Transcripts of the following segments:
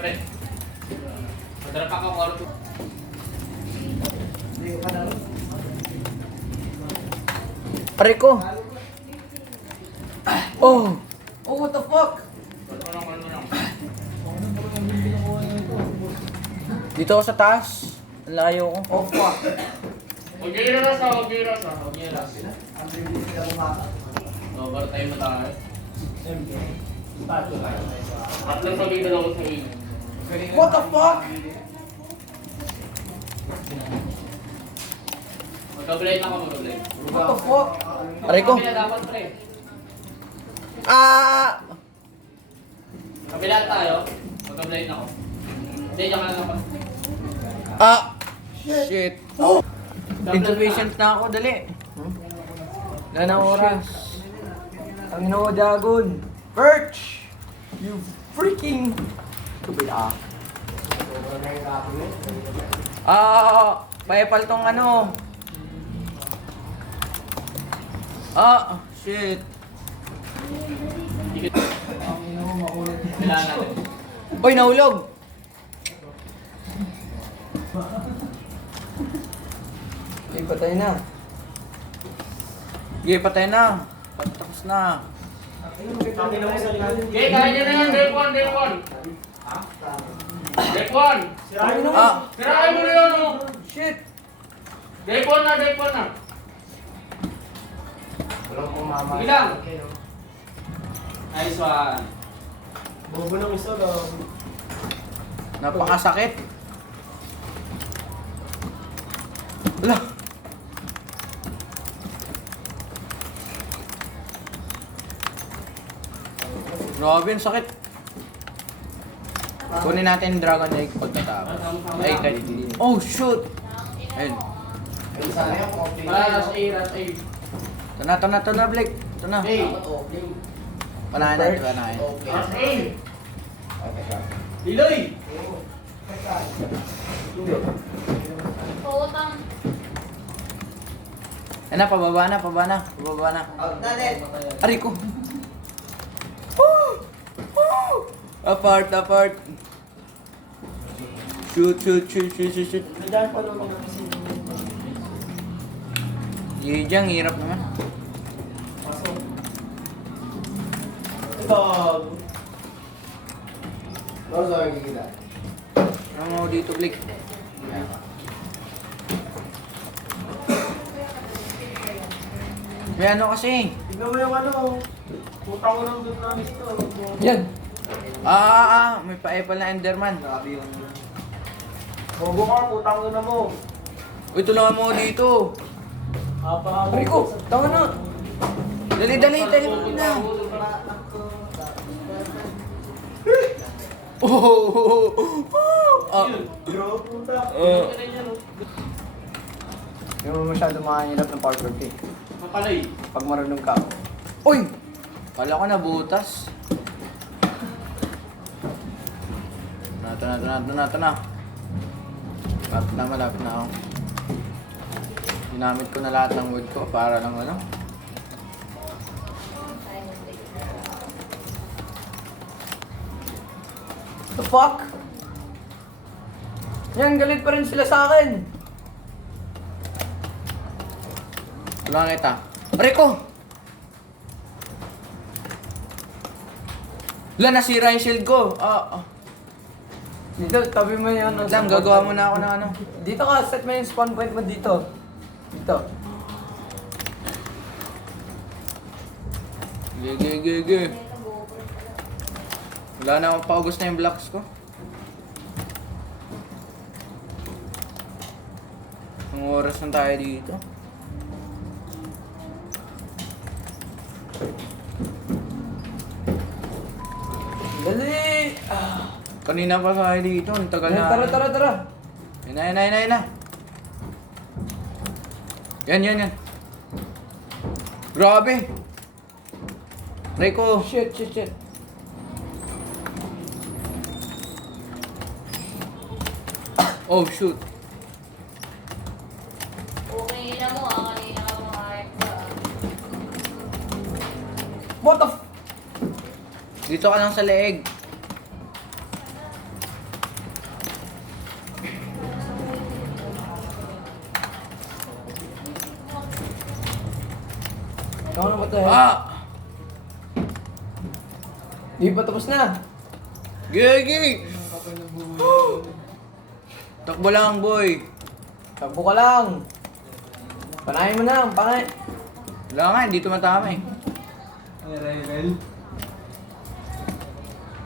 Pre. Madrap ako kwarto. Pare ko. Oh. Oh, what the fuck? Ano lang. Dito ako sa taas. Ang layo ko. Oh, fuck. Mag-iras. Overtime na tayo. Tatlong pag-ibig ako sa inyo. What the fuck? Magka-blade ako, mag-blade. What the fuck? Pare ko. Kabila dapat, pre. Ah! Kabila tayo. Magka-blade ako. Hindi, diyan ka lang ako. Ah! Shit. Oh! Insufficient na ako, dali. Wala na oras. Ang ino, Dagon. Perch! You freaking... Kabila. Paepal tong ano. Shit. Kailangan natin. Uy, nahulog! Okay, patay na. Okay, patay na. Patapos na. Okay, kaya nyo na yan. Deck 1. Deck 1. Sirain mo. Sirain mo na yun, oh. Shit! Deck 1 na. Walang pumama. Sige lang. Nice one. Bobo ng isa lang. Napakasakit. Wala. Grabe, ang sakit. Kunin natin yung Dragon Egg pagkatapos. Ay, kahit hindi. Oh, shoot! Ayun. Ay, sana yung okay. Ras A. Ito na, Blake. Ito na. Hey! Panahin natin, panahin. Okay. Ras A. Okay ka. Diloy. Utang. Ayun na, pababa na. Out na net. Aray ko. Apart. Shoot. Nadaan pa naman kasi. Yijang, hirap naman. Pasok. Dog. No, sorry, kikita. Ano mo dito, Blake? May ano kasi? Tignan mo yung ano. Putang ko ng good na nito. Yan. May pa-apple na Enderman. Grabe yun. Bobo ka, putang ko na mo. Uy, tulungan mo dito. Aray ko, tama na. Dali, tayo na. Bro, puta. Hindi mo masyado makahirap ng parkour eh. Mapalay. Pag marunong ka. Uy! Kala ko nabutas. Ito na. Malapit na ako. Ginamit ko na lahat ng wood ko para lang ano. The fuck? Yan, galit pa rin sila sa akin. Tulungan kita. Aray ko! Wala, nasira yung shield ko. Dito, tabi mo yun. Lang, gagawa mo na ako ng ano. Dito ka, set mo yung spawn point mo dito. Dito. Ge. Wala na akong paubos na yung blocks ko. Ang oras na tayo dito. Dali! Kanina pa tayo dito, ang tagal na. Tara. Yan na. Yan. Grabe! Rico! Shit. Oh, shoot. Okay na mo kanina ka kumain ka. What the f... Dito ka lang sa leeg. Ikaw na matay. Di pa tapos na. Gigi! Takbo lang, boy. Takbo ka lang. Panahin mo na, pangay. Wala nga, hindi tumatama eh. Ay, Ravel.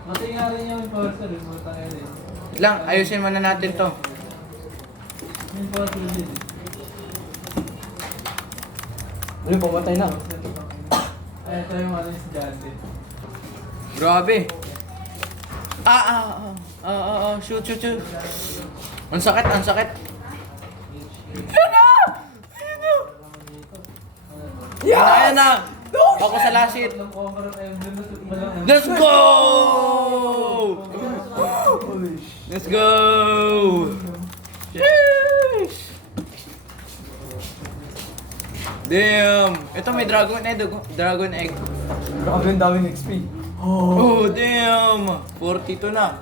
Mati nga rin yung enforcer, yung butang yan eh. Wait lang, ayusin muna natin to. Yung enforcer din eh. Ano, pamatay na. Ay, ito yung ano yung estudyante. Grabe. Shoot. Ang sakit, ang sakit. Ayan na! Ako sa lasit. Ang cover of emblem na malang Let's go! Let's go! Sheesh! Damn! Ito may dragon egg. Dragon egg. Grabe ang daming XP. Oh, damn! 42 na.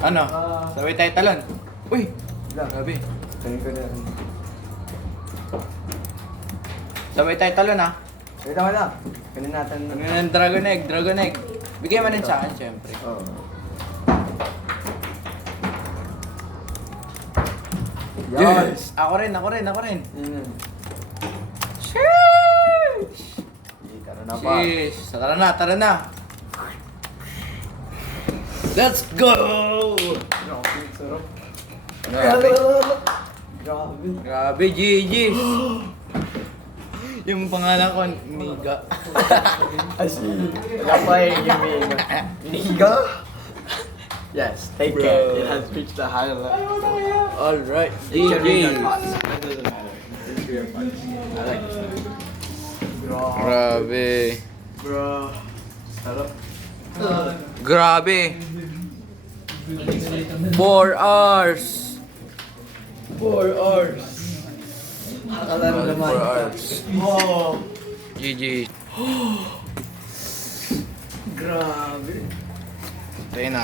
Ano? Sabay tayo talon. Uy! Grabe. Tingin ko na rin. Sabay tayo talon ha. Wait ako lang. Kanin natin. Ano yung dragon egg? Dragon egg. Bigay mo rin sa akin, syempre. Oo. Yes! Ako rin. Yun. Sheesh! Hindi ka na pa. Sheesh! Tara na. Let's go! Grabe, sarap. Grabe. Grabe. Grabe, GG's! Yung pangalan ko, Niga. As in, wala pa yung Miga. Miga? Yes, take Bro. care. It has reached the high level. Alright, GG's. GG's! I like this. Grabe. Bro. Sarap. Grabe. 4 hours. 4 hours. Nakalaro naman. 4 hours. Oh. GG. Grabe. Tayo na.